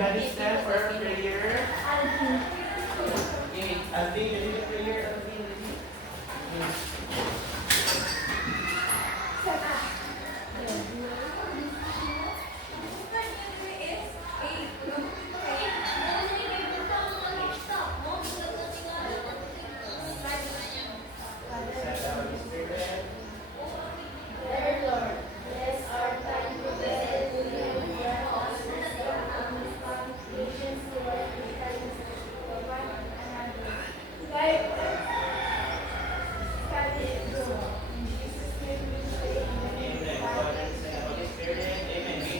everybody stand for a prayer. Okay, Alvin, you need a prayer, Alvin.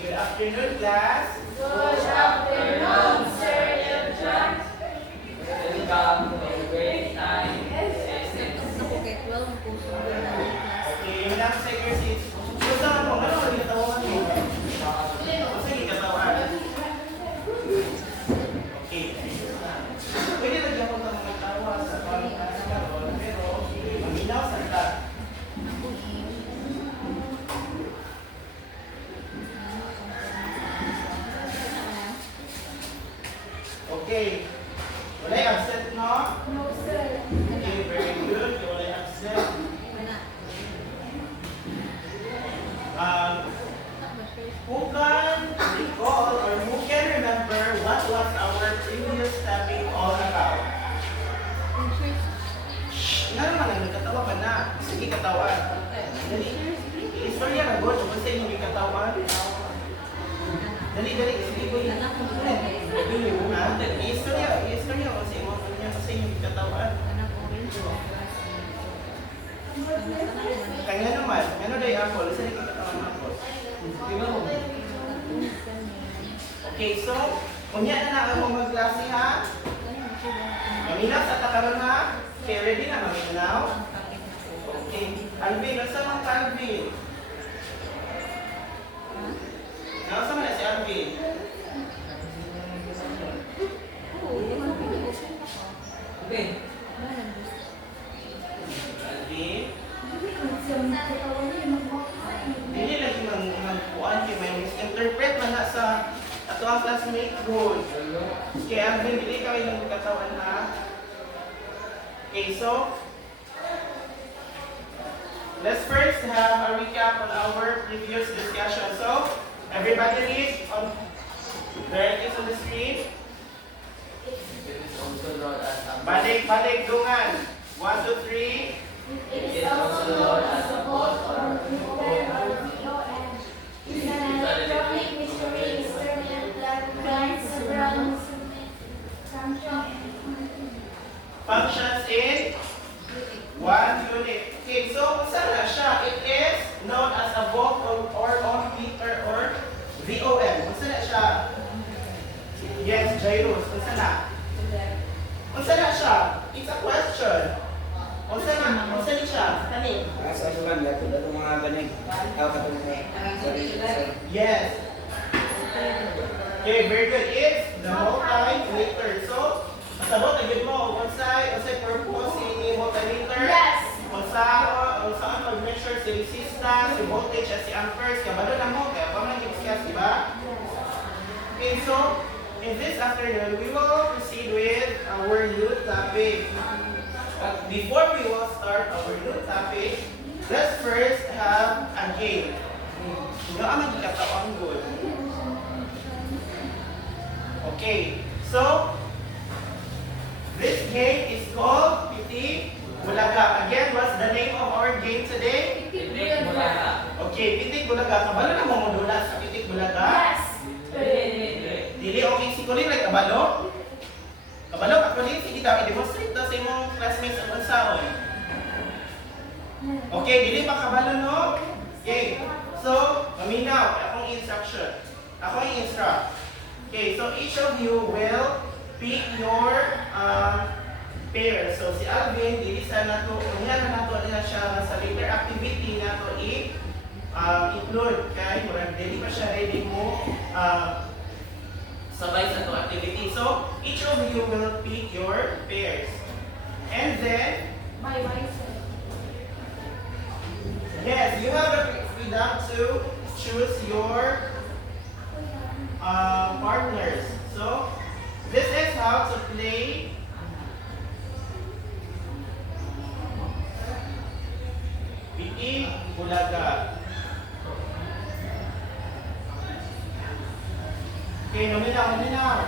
Good afternoon, class. Good afternoon, Sir Eljan. Welcome to a great time. Okay, yung next exercise. Gusto mo, ano ulit tawagan mo? Sige, katawan. Okay. Pwede lagyan mo ng mga tawa sa pangkas karon, pero maminaw sa lahat. Okay. Wala yung absent, no? No, sir. Okay, very good. Wala yung absent. Who can recall or who can remember what was our previous topic all about? Shhh! Nga naman, nagkatawa ka na. Sige, katawan. Dali. Istorya na good. Kung sa inyo katawan. Dali. Sige, boy. Istorya ko sa inyo. Kasi yung katawan. Kaya naman, ano dahi ako? Lasa na katawan ako. Okay, so, kunya na akong magklase ha. Maminaw sa takaroon ha. Okay, ready na maminaw? Okay. Alvin, nasa mga Alvin? Nasa man na si Alvin? Okay. Alvin? Dili lagi magpuan kay may misinterpret man na sa ato ang classmate good. Kaya Alvin, dili ka yung katawan ha. Okay, so let's first have a recap on our previous discussion. So, everybody read on where it is on the screen. It is also known as a Balik dungan. 1, 2, 3. It is also known as a boat or mover or VON. It's an electronic mystery instrument that combines several functions. Functions in 1 unit. Okay, so saan na siya? It is known as a volt or ohm meter or VOM. Unsa na siya? Yes, gyrus. Unsa na? Unsa na siya? It's a question. Unsa na? Unsa ni siya? Kani? Sa sulan dato dato mga banig. Aw katong Yes. Okay, very good. It's the multimeter. So, masabot na gid mo unsay purpose ni multimeter? Yes. Unsa pag-measure si resistance, si voltage, at si amperes, kabalo na mo kaya pa man discuss, di ba? Okay, so in this afternoon, we will proceed with our new topic. But before we will start our new topic, let's first have a game. Sino ang magkataon good? Okay, so this game is called Pitik Bulaga. Again, what's the name of our game today? Pitik Bulaga. Okay, Pitik Bulaga. Kabalo na mo modula sa Pitik Bulaga? Yes. Dili, okay, si Colin, like, kabalo? Kabalo, ako din, sige daw, i-demonstrate daw sa imong classmates at bansaon. Okay, dili pa kabalo, no? Okay, so, maminaw, akong instruction. Ako yung instruct. Okay, so each of you will pick your pair. So, si Alvin, dili sa nato, unya na nato na siya sa later activity nato include, kaya murag dili pa siya ready mo sabay sa to activity. So, each of you will pick your pairs. And then, Bye, sir. yes, you have the freedom to choose your partners. So, this is how to play Piki Bulaga. Okay, maminaw.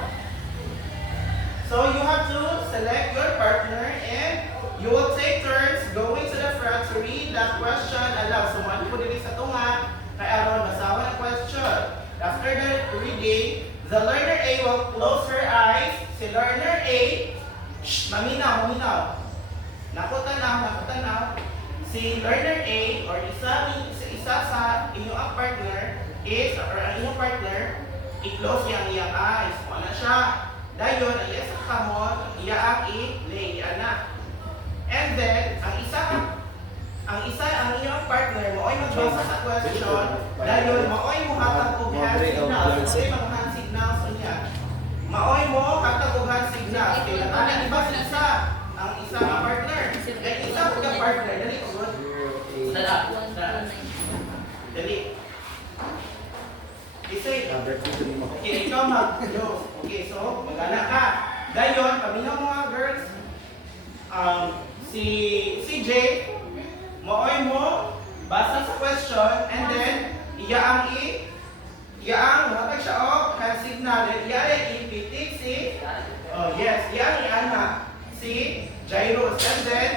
So, you have to select your partner and you will take turns going to the front to read that question aloud. So, mali po din sa tunga, kay aron basawan ang question. After the reading, the learner A will close her eyes. Si learner A, maminaw. Nakutanaw. Si learner A or isa sa inyong partner is, or ang inyong partner, i-close niya ang iyang eyes. Kung ano siya. Dayon, ang iya sa kamot, iya ang i-lay, ana. And then, ang iyong partner, mao'y magbasa sa question, dayon, mao'y mo hatag og hand signals. Okay, mga hand signals niya. Mao'y mo hatag og hand signals. Kaya ang iba sa isa, ang isa nga partner. Kaya isa po ka partner, dali ko. Dali. Isay. Okay, ikaw mag-close. Okay, so, mag-ana ka. Dayon, paminaw mga girls, si Jay, maoy mo, basa sa question, and then, iya ang matag siya o, hand signal, iya ang ipitik si, oh yes, iya ang iana, si Jairus, and then,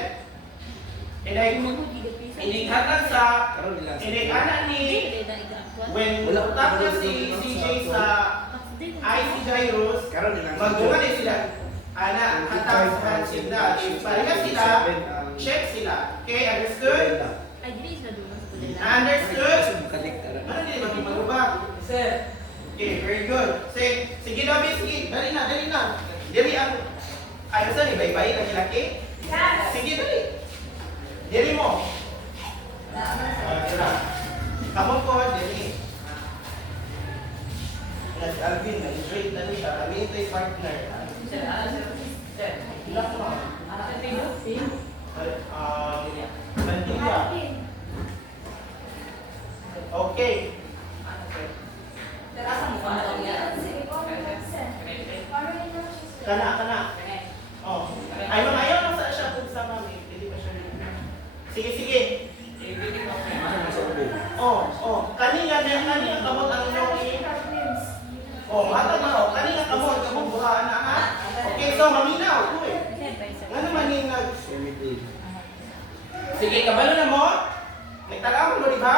inigana ni, when utap na si Jay sa si Jairus, magdungan din sila. Ana, hatag hand signal. Pareha sila, check sila. Okay, understood? Understood? Ano din magubag? Sir. Okay, very good. Sige Dobby, sige. Dali na. Dali ang, ayaw sa ni, bye-bye lagi laki. Sige, dali. Dali mo. Kamu po, dali. Alvin, na-enjoy na niya. Kami ito yung partner. Ilang mo? Mandila. Okay. Kana. Oh. Ayaw lang sa siya kung sa mami. Hindi pa siya rin. Sige. Oh. Kanina kamot ang inyong oh, matag na. Kanina kamot buhaan na ha. Okay, so maminaw. Ano maninag? Sige, kabalo na mo. Nagtalaman mo, di ba?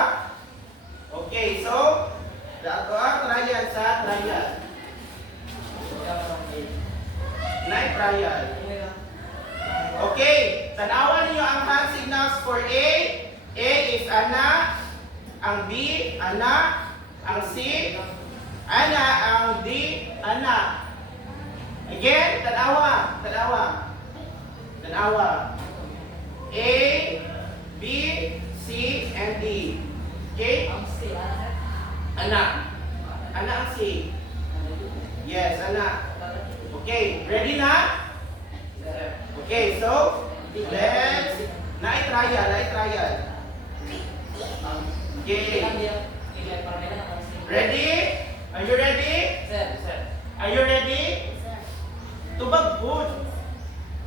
Okay, so dato ang trial sa trial. Night trial. Okay, tanawan niyo ang hand signals for A. A is ana, ang B, ana, ang C, ana, ang D, ana. Again, tanawa. A, B, C, and D. Okay? Ana. Ana ang C. Yes, ana. Okay, ready na? Okay, so, let's trial. Okay. Ready? Are you ready? Are you ready? Tubag good.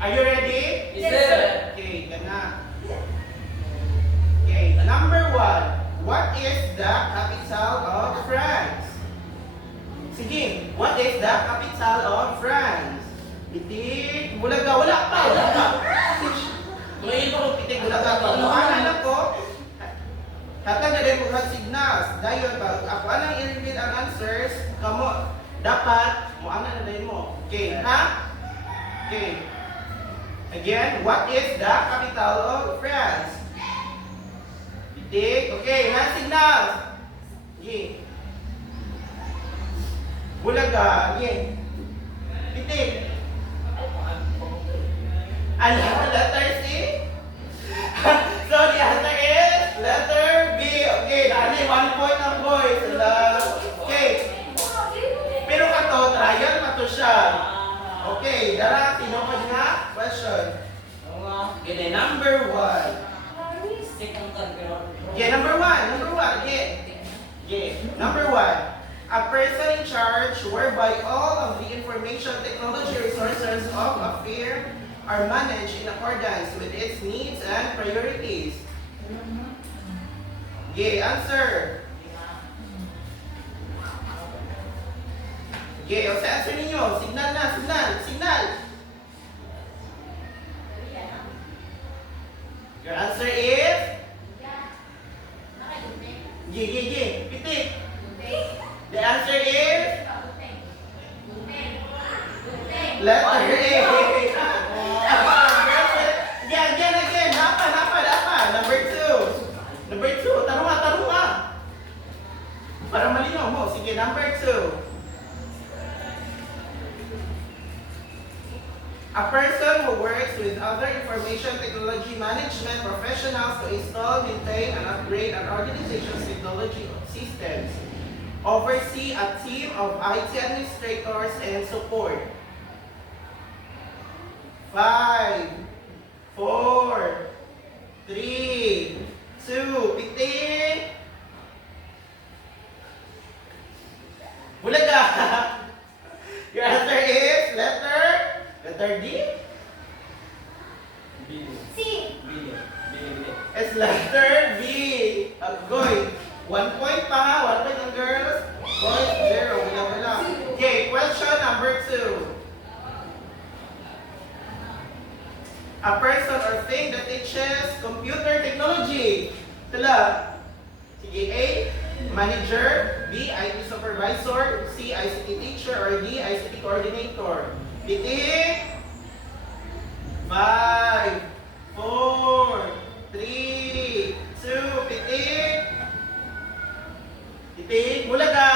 Are you ready? Yes, sir. Okay, gana. Okay, number 1. What is the capital of France? Sige, what is the capital of France? Pitik, Bulaga, wala pa. Ngayon ko pitik, Bulaga pa. Ano ko? Hatag na din kung signals. Dayon, pag ako anang i-reveal ang answers, kamo, dapat, muana na din mo. Okay, ha? Okay. Again, what is the capital of France? Pitik. Okay, hand signals. Okay. Bulaga. Again. Pitik. Ano ang letter C? So the answer is letter B. Okay, dali 1 point ang boys. Okay. Pero kato, trial pa to siya. Okay, dara tinupad nga question. Okay, number 1. Okay, number 1. Okay, number 1. a person in charge whereby all of the information technology resources of a firm are managed in accordance with its needs and priorities. Okay, answer. Okay, o sa answer ninyo, signal na, signal. Your answer is? Pitik. The answer is? Letter A. Again. Hapa. Number two. Tarunga. Para malinaw mo. Sige, number 2. A person who works with other information technology management professionals to install, maintain, and upgrade an organization's technology systems. Oversee a team of IT administrators and support. 5, 4, 3, 2, pitik! Bulaga! Your answer is letter D? C. It's letter B. Goy. 1 point pa ha. 1 point ang girls. Boys, 0. Wala. Okay, question number 2. A person or thing that teaches computer technology. Tala. Sige, A, manager. B, IT supervisor. C, ICT teacher. Or D, ICT coordinator. Pitik. 5, 4, 3, 2, pitik. Bulaga.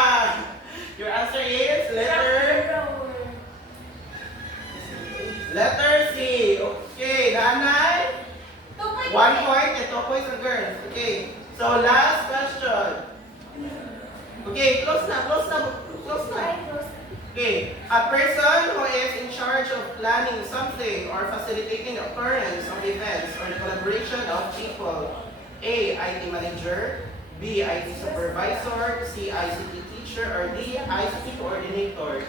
Your answer is letter C. Okay, nanay. 1 point and 2 points for girls. Okay, so last question. Okay, close na. Okay, a person who is in charge of planning something or facilitating the occurrence of events or the collaboration of people. A, IT manager. B, IT supervisor. C, ICT teacher. Or D, ICT coordinator.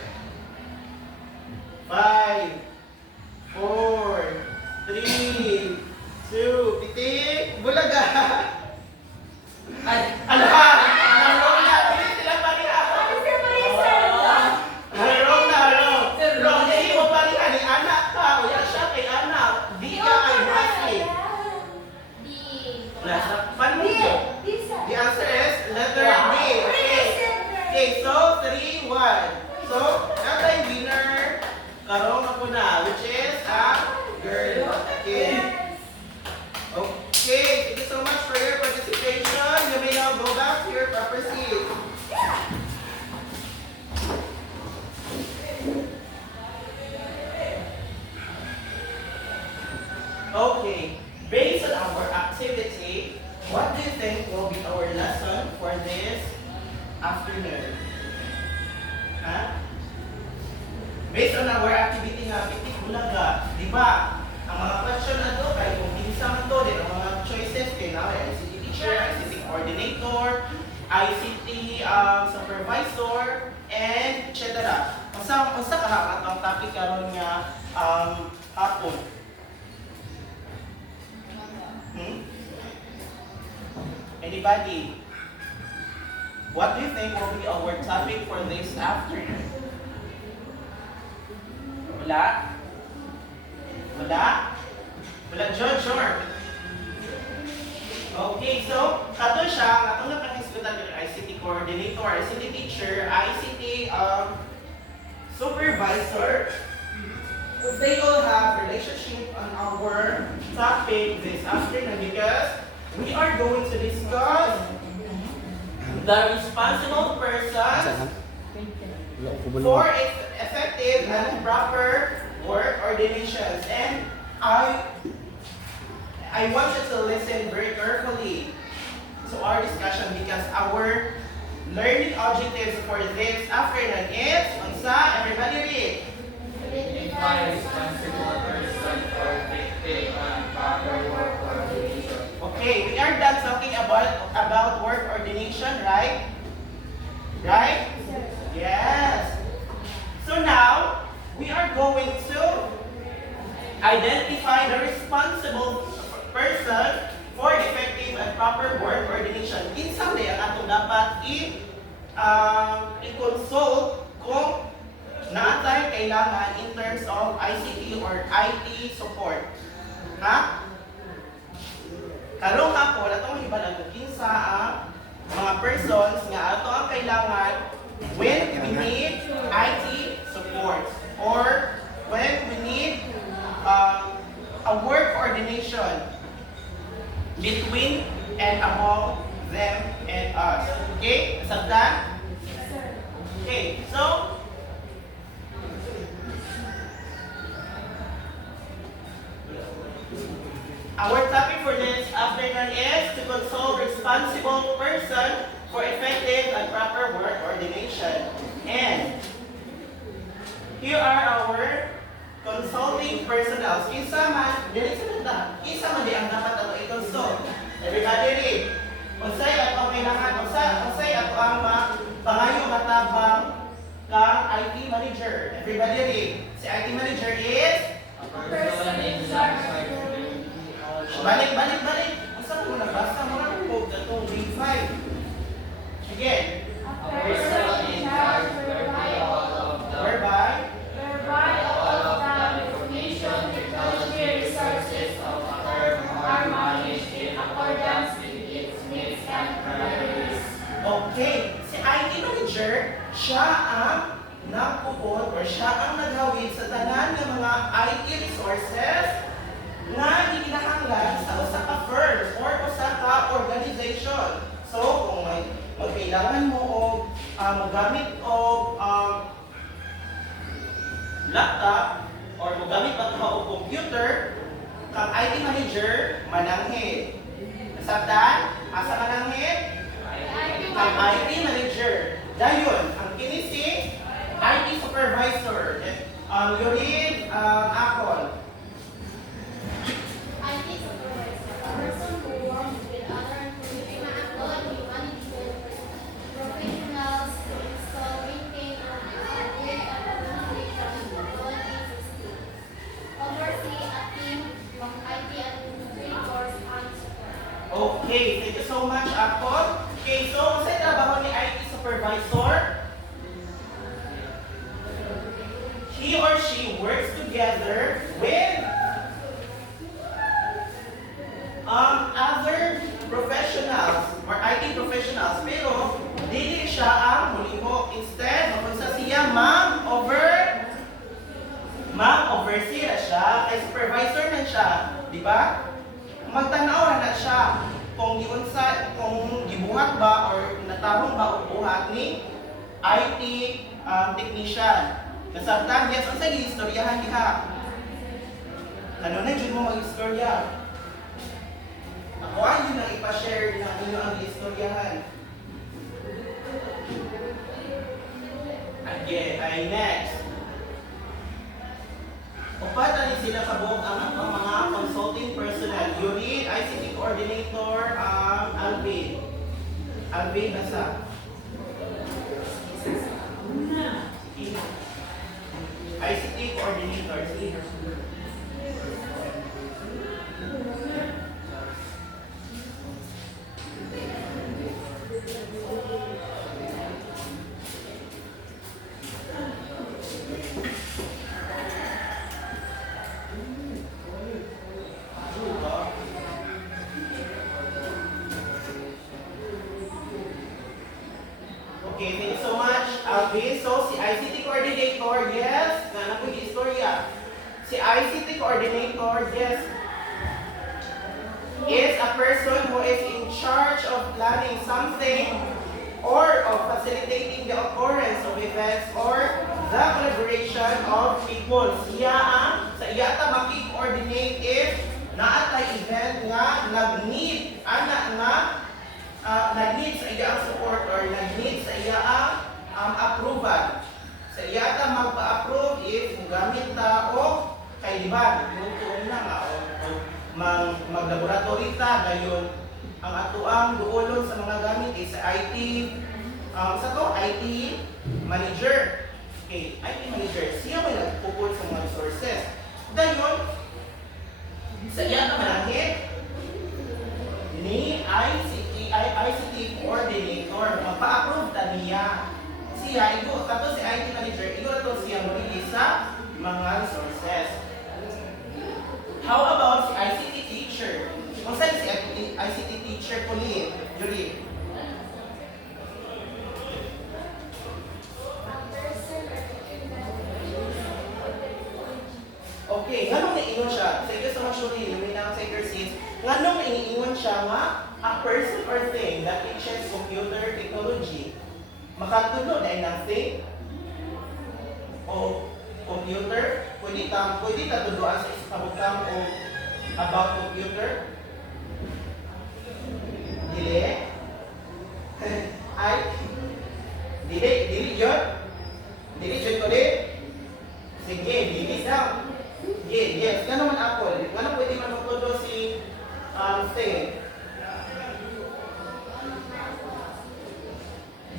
5, 4, 3, 2, pitik. Bulaga. Ano ba? Narong na. Bilis sila pa rin ako. Wrong. Hindi mo pa rin ani anak ka. Uya siya kay anak. Di ka ay Wesley. Paano mo yun? The answer is letter D. Okay, so 3, 1. So, natay winner. Karong ako na, which is a girl. Okay. Okay, thank you so much for your participation. You may now go back to your proper seat. Okay, based on our activity, what do you think will be our lesson for this afternoon? Huh? Based on our activity nga, pitik bulaga, di ba? Ang mga question na to, kaya kung binisa man to, din ang mga choices, kaya na, ICT teacher, ICT coordinator, ICT supervisor, and etc. Unsa kahamat ang topic karon nga hapon? Anybody? What do you think will be our topic for this afternoon? Wala? Sure. Okay, so kato siya, atong napag-diskutan ng ICT coordinator, ICT teacher, ICT supervisor. They all have relationship on our topic this afternoon because we are going to discuss the responsible person for effective and proper work ordinations. And I want you to listen very carefully to our discussion because our learning objectives for this afternoon is, everybody read. Okay, we are done talking about work ordination, right? Right? going to identify the responsible person for effective and proper work coordination. Kinsa day ang atong dapat i-consult kung naatay kailangan in terms of ICT or IT support. Ha? Karong hapon, atong hibalan kung kinsa ang mga persons nga ato ang kailangan when we need IT support or when we need a work coordination between and among them and us. Okay? Sabdan? Okay, so our topic for this afternoon is to consult responsible person for effective and proper work coordination. And here are our consulting personnel. Isa man, dili sa nagda. Isa man di ang dapat ato i-consult. Everybody read. Unsay ato ang kailangan, unsay ato ang pangayo matabang kang IT manager. Everybody read. Si IT manager is balik. Asa mo nabasa mo na ko datong grade 5. Again. A person in charge whereby all of the information technology resources of a firm are managed in accordance with its needs and priorities. Okay. Si IT manager, siya ang nagpupot or siya ang naghawid sa tanan ng mga IT resources nga gikinahanglan sa usa ka firm or usa ka organization. So, kung may kailangan mo og magamit og laptop or magamit pa ka og computer, kang IT manager mananghid. Nasabtan? Asa mananghid? Ang IT manager. Dayon, ang kini si IT supervisor. You read Apple. IT supervisor, a person who works with other professionals to install, maintain, or upgrade a communication technology system. Oversee a team of IT administrators and support. Okay, thank you so much, Apple. Okay, so sa trabaho ni IT supervisor, he or she works together with other professionals or IT professionals, pero dili siya ang mulihok. Instead, mapunsa siya oversee na siya, kay supervisor na siya, di ba? Magtanaw na siya kung gibuhat ba or natarong ba o buhat ni IT technician. Nasabtan, yes, ang sa istoryahan diha. Ano na dyan mo mag-istorya? Ako ay yun ang ipashare na inyo ang istoryahan. Again, ay next. Upat ni sila kabuok ang mga consulting personnel. You read ICT coordinator, Alvin. Alvin, nasa? ICT coordinator. Okay, thank you so much, Alvin. So, si ICT coordinator, yes. Na po yung istorya. Si ICT coordinator, yes, is a person who is in charge of planning something or of facilitating the occurrence of events or the collaboration of people. Sa iya ta maki-coordinate if naatay event nga nag-need nag-need sa iya ang support or nag-need sa iya ang approval. Sa iya ta magpa-approve if gamit ta o kay liban, tinutuon na nga o mag-laboratory ta gayon ang atuang duolon sa mga gamit sa IT sa to IT manager. Okay, IT manager, siya may nagpupul sa mga resources. Dayon, sa iya ka manangit ni ICT coordinator, magpa-approve ta niya. Siya, igo, kato si IT manager, igo na to siya mag-release sa mga resources. How about si ICT teacher? Kung saan si ICT teacher ko liit? Yuri. Okay, nganong naiingon siya? Sige sa mga shuri, luminaw sa exercise. Nganong iniingon siya nga a person or thing that teaches computer technology makatulog na inang thing o computer, pwede ta tuduan sa isa kabutang o about computer. Dili? Ay? Dili yun? Dili yun ko din? Sige, dili daw. Yes, nga naman ako. Nga na pwede man magtudo si thing.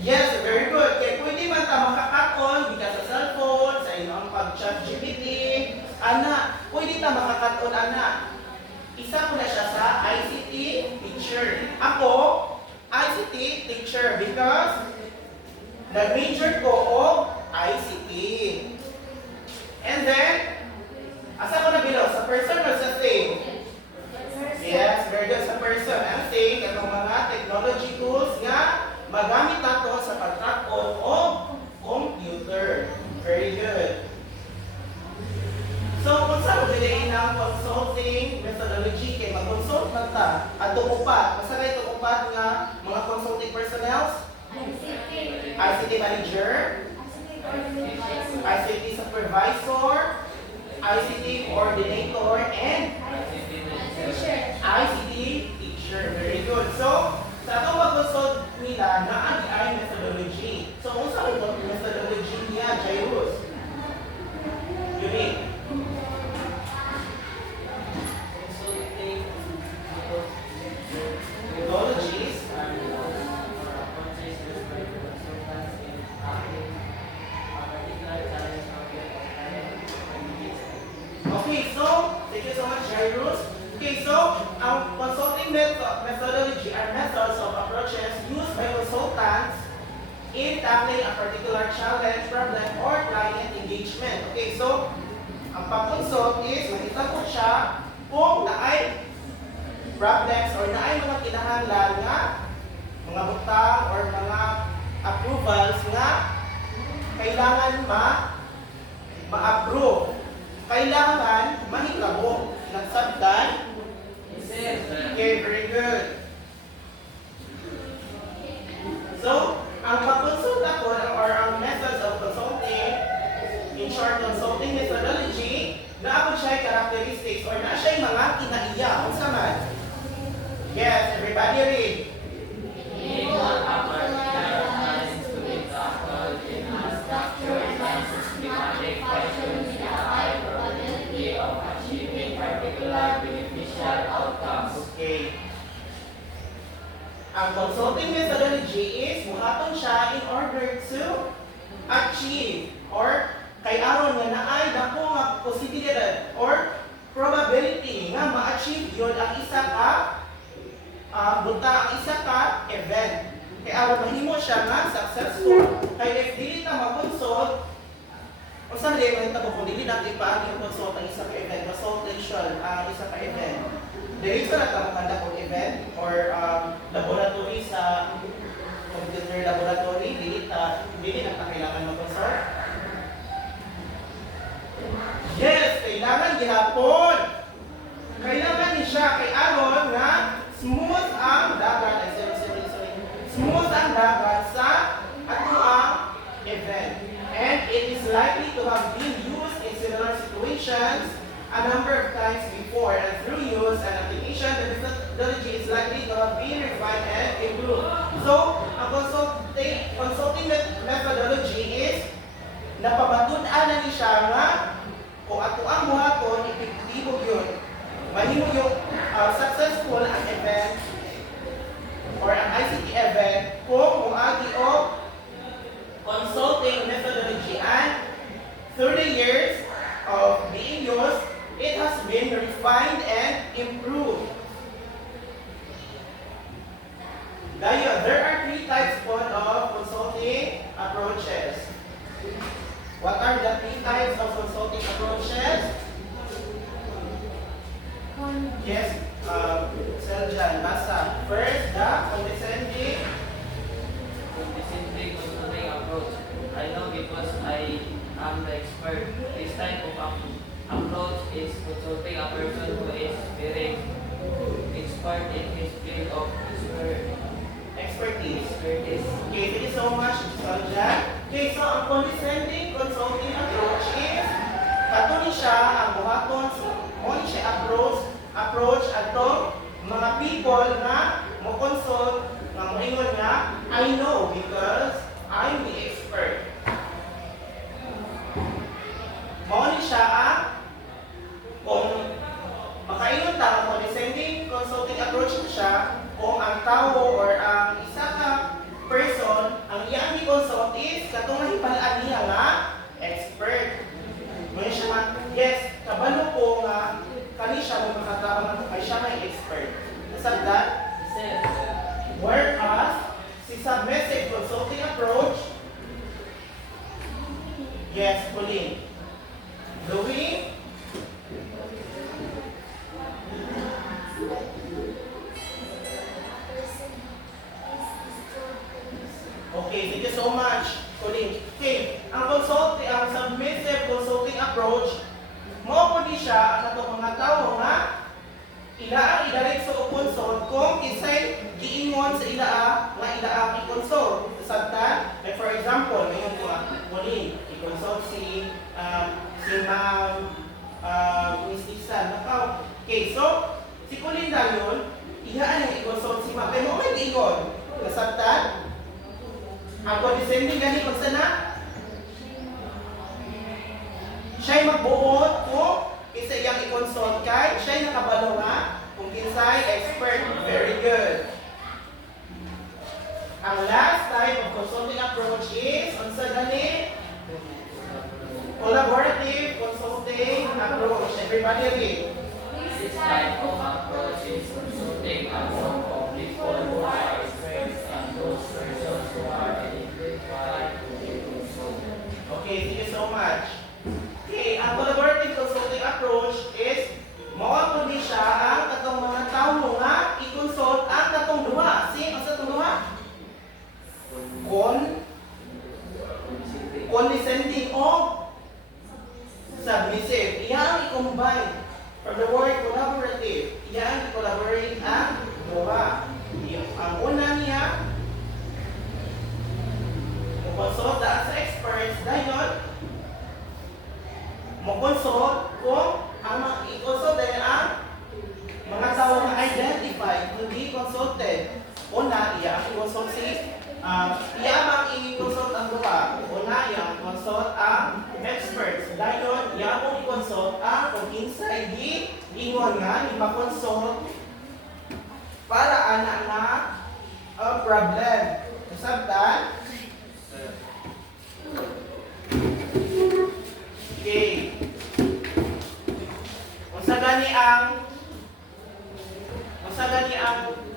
Yes, very good. Kaya pwede man ta makakaton bika sa cellphone, sa inyong pag-chat GPT. Ana, pwede ta makakaton ana. Isa ko na siya sa ICT teacher. Ako, ICT teacher because nag-major ko o ICT. And then, asa ko na bilaw? Sa person or sa thing? Yes, very good. Sa person. Ang thing, itong mga technology tools nga magamit nato sa pag-track on o computer. Very good. So, kung saan mo dili ng consulting methodology, kay mag-consult na ta. At tumupat. Basta kayo tumupat nga mga consulting personnel, ICT manager, ICT supervisor, ICT coordinator, and ICT teacher. Very good. So, sa itong pag-consult nila, naagi ay methodology. So, kung saan itong methodology niya, Jairus? Unique. Methodologies. Okay, so, thank you so much, Jairus. Okay, so, ang consulting methodology are methods of approaches used by consultants in tackling a particular challenge, problem, or client engagement. Okay, so, ang pag-consult is, makita ko siya kung naay problems or naay mga kinahanglan nga mga butang or mga approvals nga kailangan ma-approve. Kailangan mahitabo. Nagsabdan? Okay, very good. So, ang pag-consult ako or ang methods of consulting, in short, consulting methodology, na ako siya characteristics or na siya mga kinaiya. Kung man? Yes, everybody read. Okay. Ang consulting methodology is buhaton siya in order to achieve or kay aron nga naay dako nga posibilidad or probability nga ma-achieve yun ang isa ka isa ka event. Kay aron mahimo siya nga successful. Kay if dili ta mag-consult kung saan rin mo ito kung dili natin paano yung consult ang isa ka event, consultation isa ka event. Dili sa nagkamakanda kong event or laboratory sa computer laboratory, dili na kailangan mag-consult. Yes, kailangan gihapon. Kailangan ni siya kay aron nga smooth ang dagat. Smooth ang dagat sa ato ang event. And it is likely to have been used in similar situations a number of times before. And through use and application, the methodology is likely to have been refined and improved. So, ang consulting methodology is napabatun-an na ni siya nga kung ato ang buhaton, epektibo yun. Mahimo yung successful ang event or ang ICT event kung agi o consulting methodology and through the years of being used, it has been refined and improved. There are three types of consulting approaches. What are the three types of consulting approaches? Yes, Seljan, basa. First, the condescending. Condescending consulting approach. I know because I am the expert. This type of approach is consulting a person who is very expert in his field of Expertise. expertise. Okay, thank you so much, Seljan. Okay, so ang condescending consulting approach is katuni siya ang buhaton mo siya approach atong mga people na mo consult nga moingon nga I know because I'm the expert. Mao ni siya kung makaingon ta ang condescending consulting approach na siya kung ang tao or ang isa ka person ang iyang i-consult is katong nahibalaan niya nga expert. May siya nga, yes, kabalo ko nga kani siya ng makatao nga ay siya may expert. Nasab that? Whereas, si submissive consulting approach, yes, Pauline. Louis? Okay, thank you so much, Pauline. Okay, ang submissive consulting approach, mo po di siya katong mga tao nga ilaang idiretso o consult kung isay giingon sa nga ilaang i-consult. Sabtan, like for example, ngayon ko Pauline, i-consult si Ma'am Miss Isan. Okay, so si Pauline dayon, ihaan yung i-consult si Ma'am. Kaya mo may giingon, nasabtan? Ang condescending gani kung sana siya'y magbuot kung isa iyang i-consult kay siya'y nakabalo nga kung kinsay expert. Very good. Ang last type of consulting approach is unsa gani? Collaborative consulting approach. Everybody read. This type of approach is consulting a group of people who are experts and those persons who are identified to be consulted. Okay, thank you so much. Okay, ang collaborative consulting approach is mao po di siya ang katong mga tawo nga i-consult ang katong duha. Sino sa katong duha? Condescending o submissive. Iyang i-combine from the word collaborative. Iyang i-collaborate ang duha. Ang una niya consult sa experts dayon mo-consult kung ang i-consult dahil ang mga tao na identified, hindi consulted. Una, iya ang i-consult iya ang i-consult ang duha. Una, iya ang consult ang experts. Dayon, iya ang i-consult ang kung kinsay ingon nga, ipa-consult para ana nga problem. Sabtan? Okay. Unsa gani ang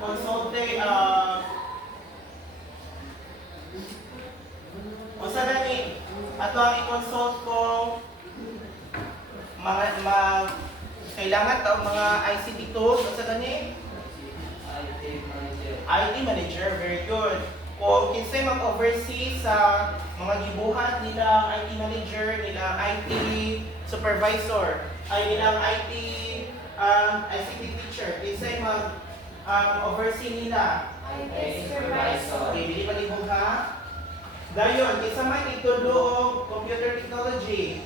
consulting unsa gani ato ang i-consult kung kailangan taong mga ICT tools. Unsa gani? IT manager. Very good. Kung kinsay mag-oversee sa mga gibuhat nilang IT manager, nilang IT supervisor, ay nilang IT ICT teacher, kinsay mag-oversee nila. IT supervisor. Okay, dili palibog ha. Dayon, kinsa man itulo og computer technology.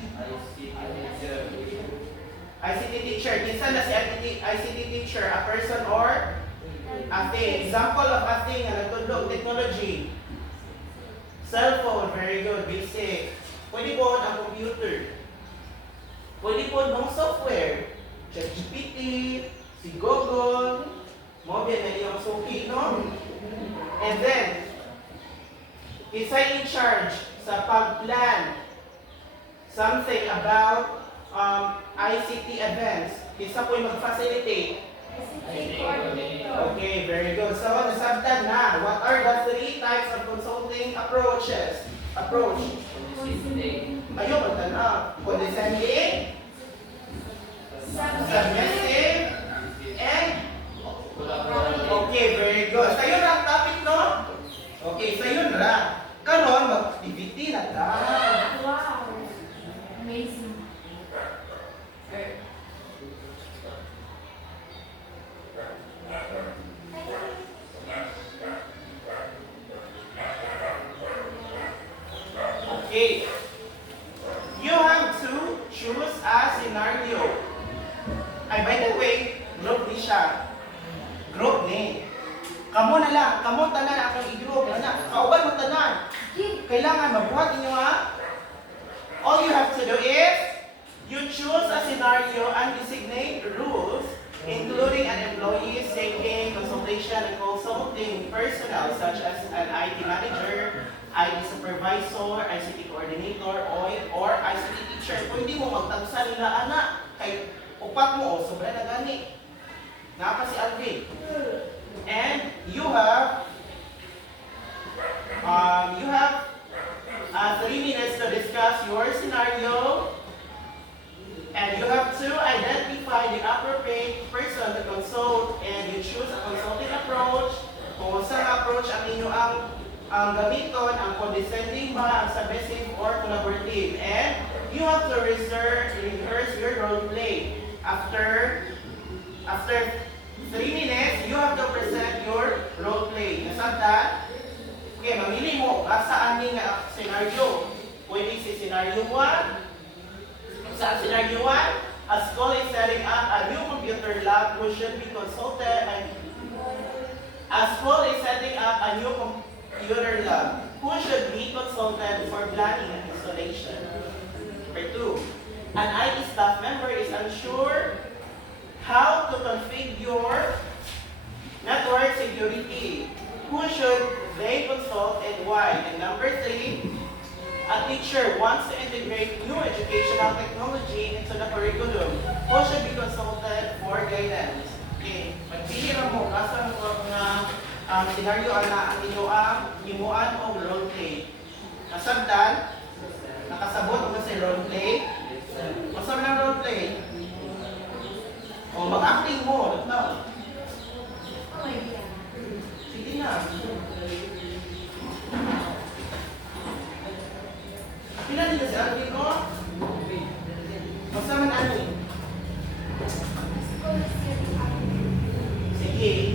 ICT teacher, kinsa na si ICT teacher, a person or a thing. Example of a thing na nagtudlo technology. Cellphone, very good, basic. Pwede po ang computer. Pwede po ng software. ChatGPT, si Google, mobile na iyong suki, no? And then, isa in charge sa pag-plan something about ICT events. Isa po yung mag-facilitate. ICT coordinator. Okay, very good. So, nasabtan na. What are the 3 types of consulting approaches? Approach. Consisting. Ayun, magtanaw. Condescending, submissive, and Collaborative. okay, very good. Sa yun ang topic, no? Okay, sa yun ra. Karon mag-activity na ta. Wow. Amazing. Okay. You have to choose a scenario. Ay, by the way, group ni siya. Group ni. Kamo na lang, kamo tanan akong i-group na. Kauban mo tanan. Kailangan mabuhat ninyo ha. All you have to do is you choose a scenario and designate rules, including an employee seeking consultation and consulting personnel such as an IT manager, IT supervisor, ICT coordinator, or ICT teacher. Kung hindi mo magtagsa nila, anak, kay upat mo, sobra na gani. Naka si Alvin. And you have 3 minutes to discuss your scenario, and you have to identify the appropriate person to consult, and you choose a consulting approach. Kung saan approach ang inyo ang gamiton, ang condescending ba, ang submissive or collaborative. And you have to rehearse your role play. After 3 minutes, you have to present your role play. Nasabtan? Okay, mamili mo saan ni nga scenario. Pwede si scenario 1. Sa scenario 1, a school is setting up a new computer lab who should be consulted. A school is setting up a new computer lab who should be consulted for planning and installation. Number 2, an IT staff member is unsure how to configure network security. Who should they consult and why? And number 3, a teacher wants to integrate new educational technology into the curriculum. Who should be consulted for guidance? Okay, magpili na mo kasan ko nga scenario ana ang imuan o role play. Nasabtan, nakasabot mo sa role play. Masama ng role play. O mag-acting mo, no? Oh my God. Sige na. Pila nila si Alvin ko? Masama na ano? School is setting up. Sige,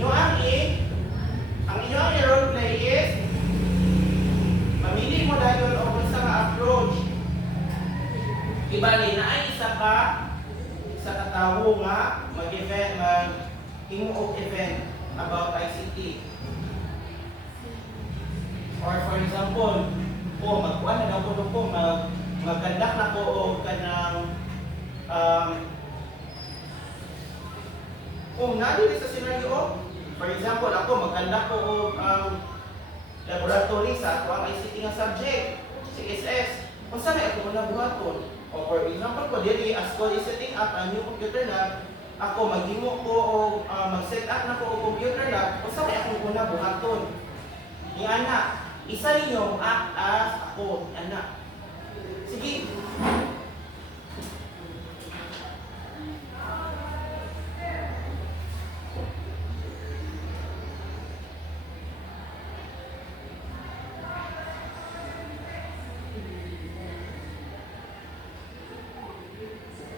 ang inyong role play is mamili mo dahil o kung sa approach. Ibali na ay isa ka tao nga mag-event, mag-hingo event about ICT. Or for example, magkuhan na lang ko magkandak na ko o kanang kung nandito sa scenario, for example, ako magkandak ko o laboratory sa ako ang ICT nga subject, CSS. Kung saan ay ako muna buhaton? O for example ko, dili as school is setting up a new computer lab, ako maghimo ko o mag-set up na ko o computer lab, kung saan ay ako muna buhaton? Ni anak, isa ninyong act as ako, anak. Sige.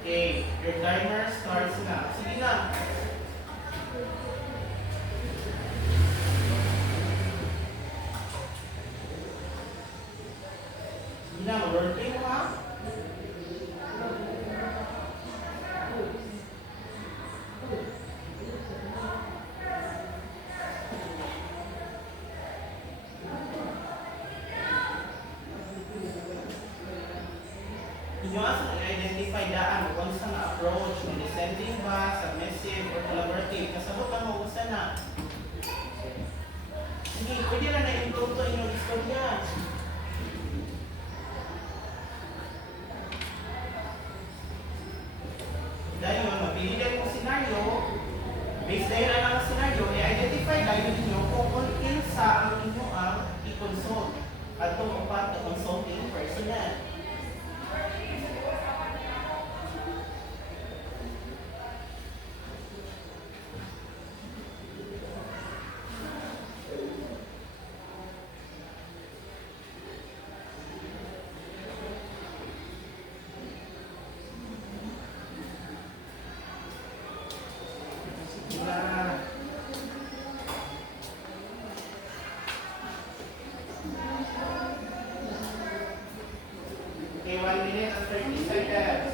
Okay, your timer starts na. Sige na. Sige na, mag-roleplay mo ha. Inyo asa i-identify daan kung sa nga approach, kung descending ba, submissive, or collaborative. Kasabot ka mo kung saan na. Sige, pwede na na-improve to inyong istorya. dahil ang scenario, i-identify tayo ninyo kung kinsa ang inyo ang i-consult at itong upat na consulting personnel. Okay, 1 minute and 30 seconds.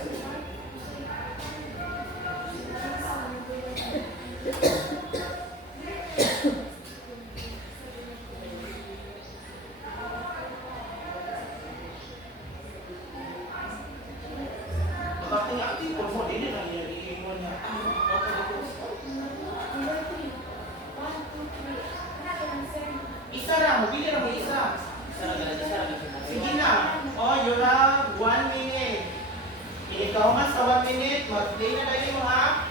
Bakit active po mo? Hindi na i-game mo niya. Isa na, mabili na mo isa. Sige na. Oh, you have 1 minute. Ikaw mas sa 1 minute, mag-play na kayo mo ha.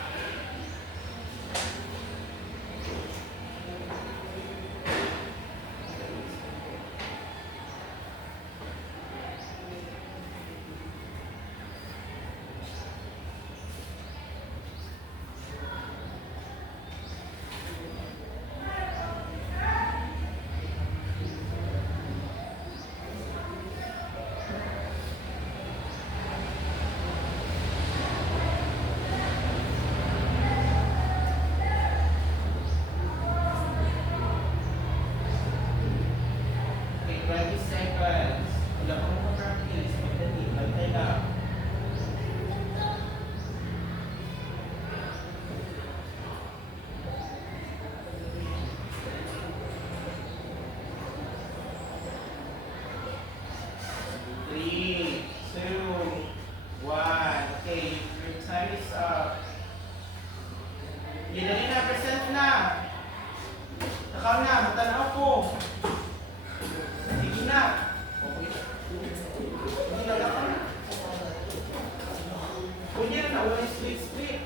Okay, 20 seconds. Wala pa mo practice. Magdali, bantay lang. Three, two, one. Okay, your time is up. Yan na present na. Nakaw na, matanaw ko. Sige na. Hindi na lang. Pwede na, wala yung split.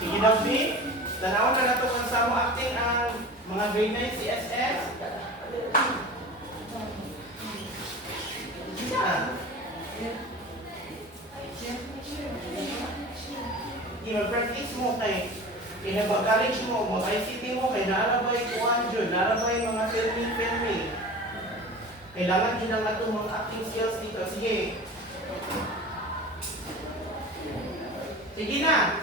Sige daw, B. Tanawin na nato kung saan mo acting ang mga grade 9 CSS. Yan. I-practice mo kay kinabag-college mo, mag-ICT mo, kay narabay kuhan dyan, narabay mga filming. Kailangan din ang nato mga acting skills dito. Sige. Sige na.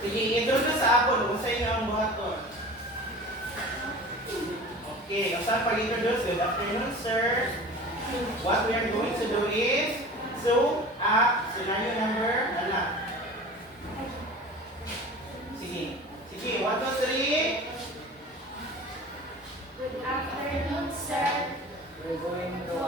Sige, introduce sa ako kung sa inyo ang buhaton. Okay, ang saan pag-introduce? Good afternoon, sir. What we are going to do is scenario number, Sige. Sige, 1, 2, 3. Good afternoon, sir. We're going to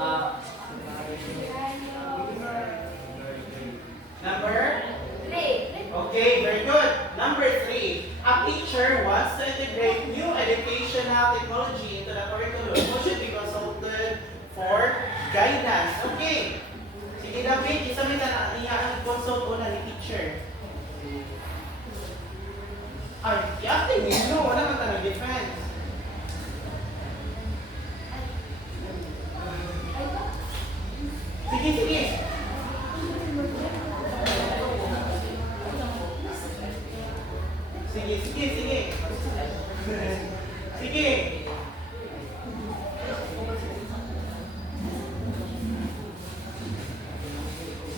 Number? 3. Okay, very good. Number 3. A teacher wants to integrate new educational technology into the curriculum. Who should be consulted for guidance? Okay. Sige, David, isa may na consult una ni teacher. Ay, i-acting ninyo. Wala man tanong defense. Sige, sige. Sige, sige, sige. Sige.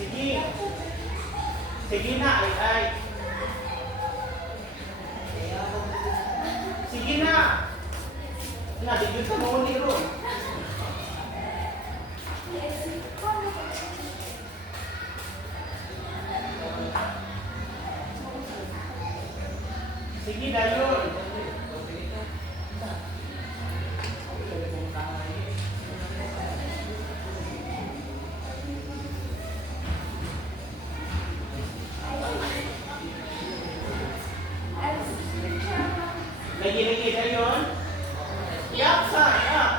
Sige. Sige na, ay. Sige na. Nadigil ka mo ni Ron. Sige, dayon. Lagi-lagi dayon. Yak sa, yak.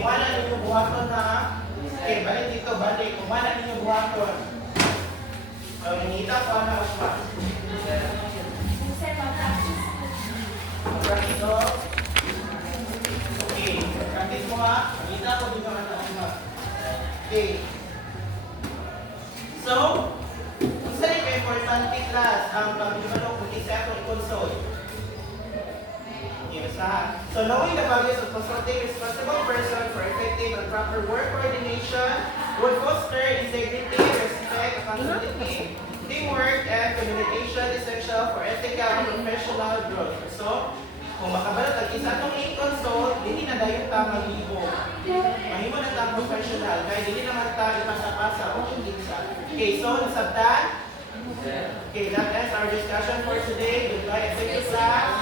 kung wala ninyo buhaton ha. Okay, balik dito, balik. Kung wala ninyo buhaton. So, inita ko na ako. Sir. Sir, mag-practice. Practice ko. Okay, practice mo ha. Inita ko dito na ako. Okay. So, isa rin ka importante class ang pag-develop kung isa akong i-consult. Okay, basta ha. So, knowing the values of consulting responsible person for effective and proper work coordination would foster integrity, respect, accountability, teamwork, and communication essential for ethical and professional growth. So, kung makabalot ang isa itong i-consult, hindi na dayon ta mag-ibo. Mahimo na ta professional, kaya hindi naman ta ipasa-pasa o kinsa. Okay, so nasabtan? Sir. Okay, that ends our discussion for today. Goodbye and thank you, class.